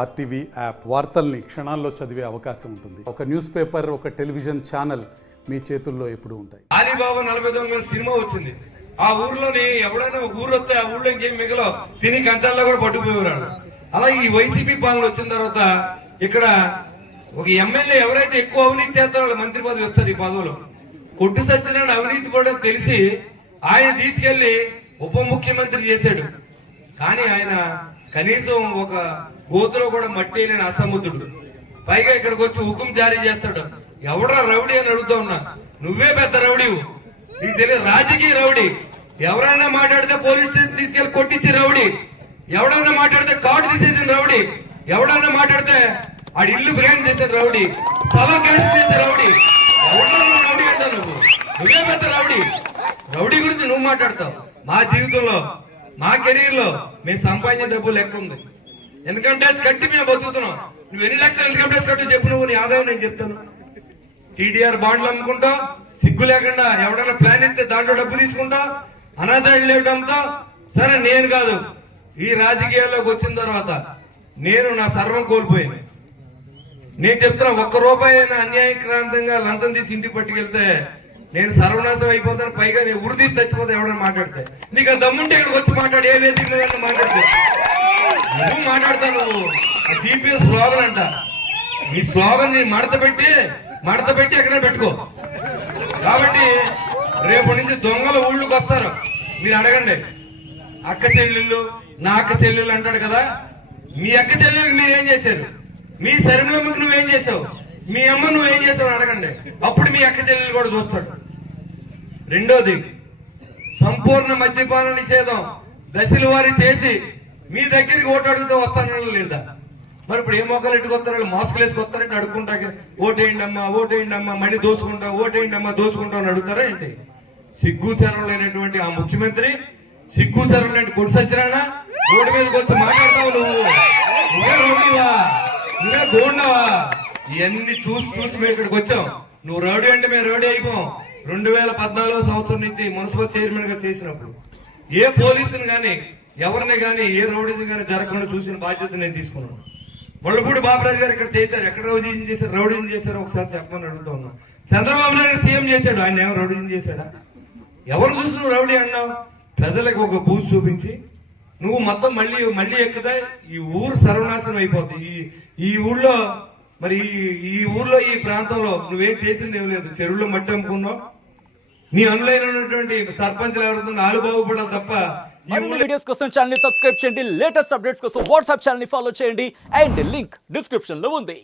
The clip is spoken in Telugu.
ఆర్టీవీ యాప్ వార్తల్ని క్షణాల్లో చదివే అవకాశం ఉంటుంది. ఒక న్యూస్ పేపర్, ఒక టెలివిజన్ ఛానల్ మీ చేతుల్లో ఎప్పుడూ ఉంటాయి. ఆలీబాబా 40 దొంగల సినిమా వచ్చింది. ఆ ఊర్లోని ఎవడైనా ఒక ఊరు వస్తే ఆ ఊళ్ళో ఇంకేం మిగలవు, తిని కంచాల్లో కూడా పట్టుకుపోయేవాడు. అలాగే ఈ వైసీపీ పాలన వచ్చిన తర్వాత ఇక్కడ ఒక ఎమ్మెల్యే ఎవరైతే ఎక్కువ అవినీతి చేస్తారో వాళ్ళ మంత్రి పదవి వస్తారు. ఈ పదవులు కొట్టు సత్యనారాయణ అవినీతి కూడా తెలిసి ఆయన తీసుకెళ్లి ఉప ముఖ్యమంత్రి చేశాడు. కానీ ఆయన కనీసం ఒక గోతులో కూడా మట్టి లేని అసముద్రుడు. పైగా ఇక్కడికి వచ్చి హుకుం జారీ చేస్తాడు. ఎవడరా రౌడీ అని అడుగుతా ఉన్నా. నువ్వే పెద్ద రౌడీవు, నీకు తెలియదు. రాజకీయ రౌడీ. ఎవరైనా మాట్లాడితే పోలీస్ స్టేషన్ తీసుకెళ్లి కొట్టించి రౌడీ, ఎవడన్నా మాట్లాడితే కార్డు తీసేసిన రౌడీ, ఎవడన్నా మాట్లాడితే ఆడి ఇల్లు బ్రాండ్ చేసిన రౌడీ, స్థలం కేసు చేసే రౌడీ. ఎవడన్నా రౌడీ అంటావు నువ్వు. నువ్వే పెద్ద రౌడీ. రౌడీ గురించి నువ్వు మాట్లాడతావు. మా జీవితంలో, మా కెరీర్ లో మేము సంపాదించిన డబ్బు లెక్క ఉంది. ఇన్కమ్ ట్యాక్స్ కట్టి మేము బతుకుతున్నాం. నువ్వు ఎన్ని లక్షల ఇన్కమ్ ట్యాక్స్ కట్టి చెప్పు. నువ్వు నీ ఆదాయం నేను చెప్తాను. టీడీఆర్ బాండ్లు అమ్ముకుంటావు, సిగ్గు లేకుండా ఎవడైనా ప్లాన్ ఇస్తే దాంట్లో డబ్బు తీసుకుంటావు, అనాథాయిలు లేవడంతో. సరే, నేను కాదు, ఈ రాజకీయాల్లోకి వచ్చిన తర్వాత నేను నా సర్వం కోల్పోయాను. నేను చెప్తున్నా, ₹1 అయినా అన్యాయక్రాంతంగా లంచం తీసి ఇంటికి పట్టుకెళ్తే నేను సర్వనాశం అయిపోతాను. పైగా నేను ఉరి తీసి చచ్చిపోతా ఎవడైనా మాట్లాడితే. నీకు దమ్ముంటే ఇక్కడికి వచ్చి మాట్లాడి, ఏ వేదిక మీద మాట్లాడితే నువ్వు మాట్లాడతావు. నువ్వు జీపీఎస్ స్లోగన్ అంట. ఈ స్లోగన్ ని మడత పెట్టి ఎక్కడ పెట్టుకో. కాబట్టి రేపు నుంచి దొంగల ఊళ్ళోకి వస్తారు. మీరు అడగండి, అక్క చెల్లెళ్ళు, నా అక్క చెల్లెళ్ళు అంటాడు కదా. మీ అక్క చెల్లెళ్ళకి మీరేం చేశారు? మీ శరీరంలోకి నువ్వేం చేసావు? మీ అమ్మ నువ్వేం చేసావు అడగండి. అప్పుడు మీ అక్క చెల్లెలు కూడా చూస్తాడు. రెండోది, సంపూర్ణ మద్యపాన నిషేధం దశల వారి చేసి మీ దగ్గరికి ఓటు అడుగుతూ వస్తానని లేదా? మరి ఇప్పుడు ఏ మోకాలు ఎట్టుకొస్తారు? మాస్కులు వేసుకొస్తారంటే అడుక్కుంటా, ఓటేయండి అమ్మా మణి దోచుకుంటా, ఓటేయండి అమ్మా దోచుకుంటా అని అడుగుతారా ఏంటి? సిగ్గు శరం లేనటువంటి ఆ ముఖ్యమంత్రి, సిగ్గు శరం లేని కొడు సచ్చినానా రోడ్డు మీదకి వచ్చి మాట్లాడతావు. నువ్వే రౌడీవా? నువ్వే గోండావా? ఇవన్నీ చూసి మేము ఇక్కడికి వచ్చాం. నువ్వు రౌడీ అంటే మేము రౌడీ అయిపోయాం. 2014 సంవత్సరం నుంచి మున్సిపల్ చైర్మన్ గా చేసినప్పుడు ఏ పోలీసుని గాని, ఎవరిని గాని, ఏ రౌడీని గాని జరగకుండా చూసిన బాధ్యత నేను తీసుకున్నాను. ముళ్ళపూడి బాబురాజు గారు ఇక్కడ చేశారు. ఎక్కడ రౌడీని చేశారు ఒకసారి చెప్పమని అడుగుతా ఉన్నా. చంద్రబాబు నాయుడు సీఎం చేశాడు. ఆయన ఏమో రౌడీని చేశాడా? ఎవరు చూసి నువ్వు రౌడీ అన్నావు? ప్రజలకు ఒక బూత్ చూపించి నువ్వు మొత్తం మళ్ళీ ఎక్కుతా ఈ ఊరు సర్వనాశనం అయిపోతుంది. ఈ ఊళ్ళో మరి ఈ ఊర్లో, ఈ ప్రాంతంలో నువ్వేం చేసింది ఏం లేదు. చెరువులో మట్టి అమ్ముకున్నావు. నీ అనులైన ఉన్నటువంటి సర్పంచ్లు ఎవరుందో వాళ్ళు బాగుపడాలి తప్ప. వీడియోస్ కోసం ఛానల్ ని సబ్స్క్రైబ్ చేయండి. లేటెస్ట్ అప్డేట్స్ కోసం వాట్సాప్ ఛానల్ ని ఫాలో చేయండి. అండ్ లింక్ డిస్క్రిప్షన్ లో ఉంది.